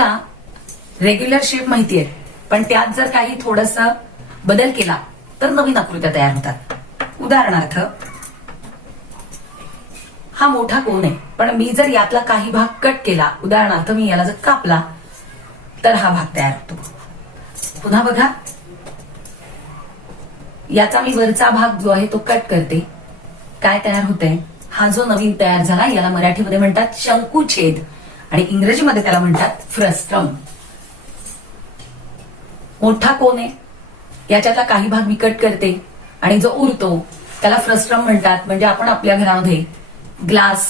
आपल्याला regular shape माहितीये, पण त्यात जर काही थोडंसं बदल केला तर नवीन आकृत्या तयार होतात. उदाहरणार्थ हा मोठा कोन आहे, पण मी जर यातला काही भाग कट केला, उदाहरणार्थ मी याला जर कापला तर हा भाग तयार होतो. पुन्हा बघा, याचा मी वरचा भाग जो आहे तो कट करते, काय तयार होतंय? हा जो नवीन तयार झाला याला मराठीमध्ये म्हणतात शंकुछेद आणि इंग्रजीमध्ये त्याला म्हणतात फ्रस्ट्रम. मोठा कोन आहे, याच्यातला काही भाग मी कट करते आणि जो उरतो त्याला फ्रस्ट्रम म्हणतात. म्हणजे आपण आपल्या घरामध्ये ग्लास,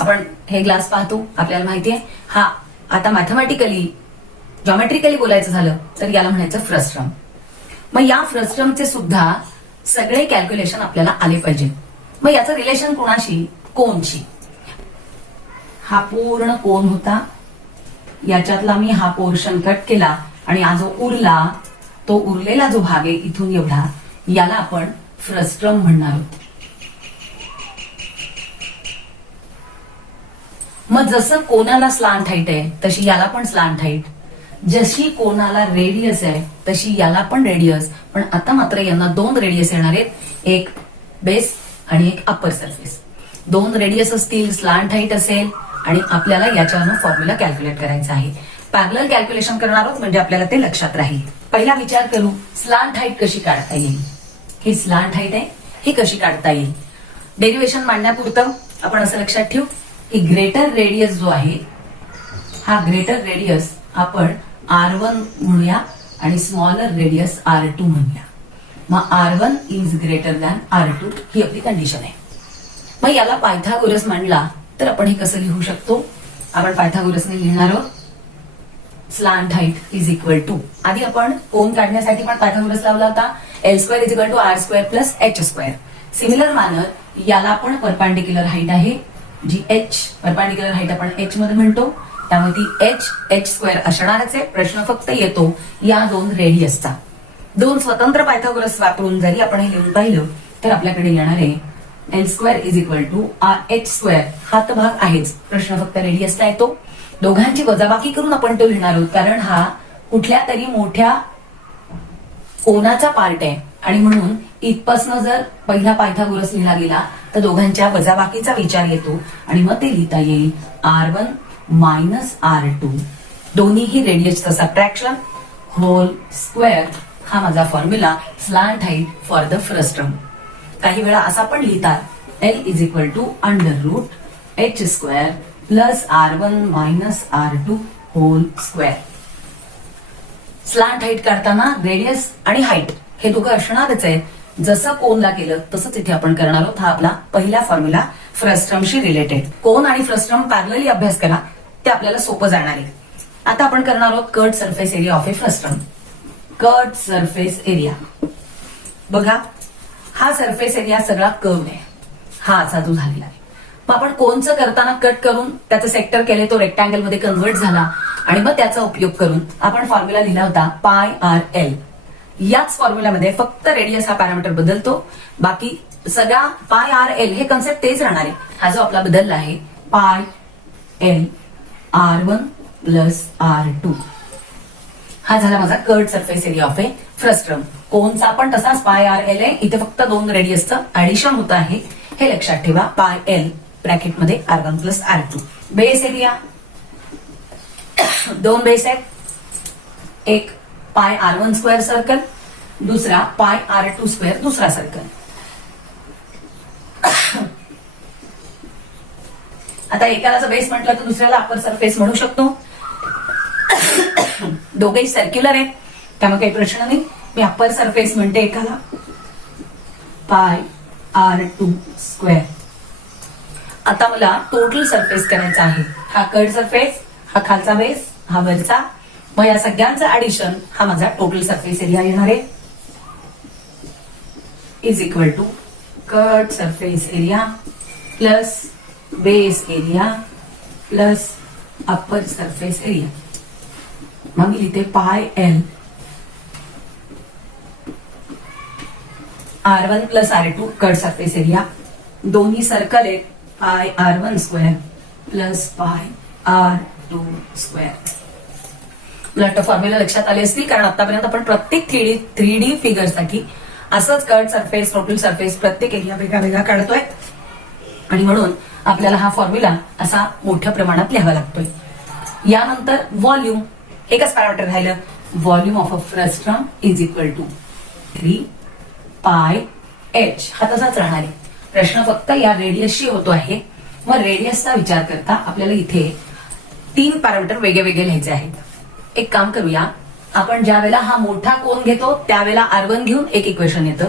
आपण हे ग्लास पाहतो, आपल्याला माहितीये. हा आता मॅथमॅटिकली जॉमेट्रिकली बोलायचं झालं तर याला म्हणायचं फ्रस्ट्रम. मग या फ्रस्ट्रमचे सुद्धा सगळे कॅल्क्युलेशन आपल्याला आले पाहिजे. मग याचं रिलेशन कोणाशी? कोनशी. हा पूर्ण कोन होता, याच्यातला मी हा पोर्शन कट केला आणि हा जो उरला, तो उरलेला जो भाग आहे इथून एवढा, याला आपण फ्रस्ट्रम म्हणणार आहोत. मग जसं कोणाला स्लांट हाईट आहे तशी याला पण स्लांट हाईट, जशी कोणाला रेडियस आहे तशी याला पण रेडियस. पण आता मात्र यांना दोन रेडियस येणार आहेत, एक बेस आणि एक अप्पर सरफेस. दोन रेडियस असतील, स्लांट हाईट असेल आणि आपल्याला याच्यानं फॉर्म्युला कॅल्क्युलेट करायचा आहे. पॅरलल कॅल्क्युलेशन करणार आहोत म्हणजे आपल्याला ते लक्षात राहील. पहिला विचार करू, स्लांट हाईट कशी काढता येईल? ही स्लांट हाईट आहे, ही कशी काढता येईल? डेरिव्हेशन मांडण्यापुरतं आपण असं लक्षात ठेवू की ग्रेटर रेडियस जो आहे, हा ग्रेटर रेडियस आपण R1 म्हणूया आणि स्मॉलर रेडियस R2 म्हणूया. मग R1 is greater than R2 ही आपली कंडिशन आहे. मग याला पायथागोरस मांडला तर आपण हे कसं लिहू शकतो? आपण पायथागोरसने लिहिणार आहोत slant height is equal to, आधी आपण कोन काढण्यासाठी पण पायथागोरस लावला होता, L square is equal to R square plus H square. Similar manner याला पण परपेंडिक्युलर हाईट आहे जी H, परपेंडिक्युलर हाईट आपण H मध्ये म्हणतो, त्यामुळे ती H स्क्वेअर असणारच आहे. प्रश्न फक्त येतो या दोन रेडियसचा. दोन स्वतंत्र पायथागोरस वापरून जरी आपण हे लिहून पाहिलं तर आपल्याकडे येणार आहे L square is equal to H square. हा तर भाग आहेच, प्रश्न फक्त रेडियसचा येतो. दोघांची वजाबाकी करून आपण तो लिहिणार आहोत, कारण हा कुठल्या तरी मोठ्या कोनाचा पार्ट आहे आणि म्हणून इथपासनं जर पहिला पायथागोरस लिहिला गेला तर दोघांच्या वजाबाकीचा विचार येतो आणि मग ते लिहिता येईल R1 मायनस R2, दोन्हीही रेडियसचं सबट्रॅक्शन होल स्क्वेअर. हा माझा formula slant height for the frustum. काही वेळा असा पण लिहितात L is equal to under root H square plus R1 minus R2 whole square. Slant height काढताना रेडियस आणि हाईट हे दोघं असणारच आहे. जसं कोनला केलं तसंच इथे आपण करणार आहोत. हा आपला पहिला फॉर्म्युला फ्रस्ट्रमशी रिलेटेड. कोन आणि फ्रस्ट्रम पॅरलली अभ्यास करा, ते आपल्याला सोपं जाणार आहे. आता आपण करणार आहोत cut surface area of A frustum. Cut surface area बघा, हा सरफेस एरिया सगळा कर्व आहे, हा असा जो झालेला आहे. मग आपण कोनचं करताना कट करून त्याचं सेक्टर केले, तो रेक्टँगल मध्ये कन्व्हर्ट झाला आणि मग त्याचा उपयोग करून आपण फॉर्म्युला लिहिला होता पाय RL. याच फॉर्म्युल्यामध्ये फक्त रेडियस हा पॅरामीटर बदलतो, बाकी सगळा पाय RL हे कन्सेप्ट तेच राहणार आहे. हा जो आपला बदलला आहे पाय L R1 प्लस R2, हा झाला माझा curd surface area of A frustum. कोनचा पण तसाच पाय RL आहे, इथे फक्त दोन रेडियसचं ऍडिशन होत आहे, हे लक्षात ठेवा. पाय L ब्रॅकेट मध्ये R1 plus R2. Base area दोन बेस आहेत, एक पाय R1 स्क्वेअर सर्कल, दुसरा पाय R2 स्क्वेअर दुसरा सर्कल. आता एकाला जर बेस म्हटलं तर दुसऱ्याला अप्पर सरफेस म्हणू शकतो. दोघेही सर्क्युलर आहेत त्यामुळे काही प्रश्न नाही. मी अप्पर सरफेस म्हणते एकाला पाय R2 स्क्वेअर. आता मला टोटल सरफेस करायचा आहे. हा कर्ड सरफेस, हा खालचा बेस, हा वरचा. मग या सगळ्यांचं ऍडिशन हा माझा टोटल सरफेस एरिया येणार आहे is equal to curved surface area plus base area plus upper surface area. मग मी लिहिते pi L R1 plus R2 curved surface area. दोन्ही सर्कल आहेत, pi R1 square plus pi R R2 square. मला वाटतं formula लक्षात आले असतील, कारण आतापर्यंत आपण प्रत्येक 3D फिगरसाठी असंच कट सरफेस, टोटल सरफेस, प्रत्येक एरिया वेगळा वेगळा काढतोय आणि म्हणून आपल्याला हा फॉर्म्युला असा मोठ्या प्रमाणात लिहावा लागतोय. यानंतर व्हॉल्यूम, एकच पॅरामीटर राहिलं. Volume of a frustum is equal to 3 pi H. हा तसाच राहणार आहे. प्रश्न फक्त या रेडियसशी होतो आहे. मग रेडियसचा विचार करता आपल्याला इथे 3 पॅरामीटर वेगळे वेगळे लिहायचे आहेत. एक काम करूया, आपण ज्या वेळेला हा मोठा कोन घेतो त्यावेळेला R1 घेऊन एक इक्वेशन येतं,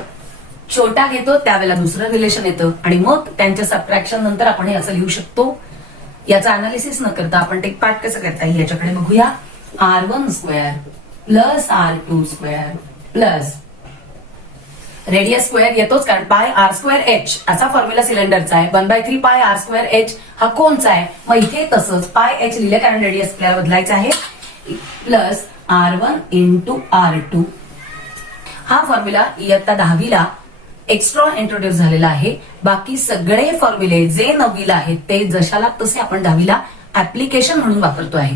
छोटा घेतो त्यावेळेला दुसरं रिलेशन येतं आणि मग त्यांच्या सबट्रॅक्शन नंतर आपण हे असं लिहू शकतो. याचा अनालिसिस न करता आपण ते पार्ट कसं करता येईल याच्याकडे बघूया. R1 square plus R2 square plus radius square येतोच, कारण पाय आर स्क्वेअर एच असा फॉर्म्युला सिलेंडरचा आहे. 1/3 पाय आर स्क्वेअर एच हा कोणचा आहे. मग इथे तसंच पाय एच लिहिलं कारण रेडियस आपल्याला बदलायचा आहे. Plus R1 into R2. हा फॉर्म्युला इयत्ता 10वीला एक्स्ट्रा इंट्रोड्यूस झालेला आहे. बाकी सगळे फॉर्म्युले जे 9वीला आहेत ते जशाला तसे आपण 10वीला ऍप्लिकेशन म्हणून वापरतो आहे.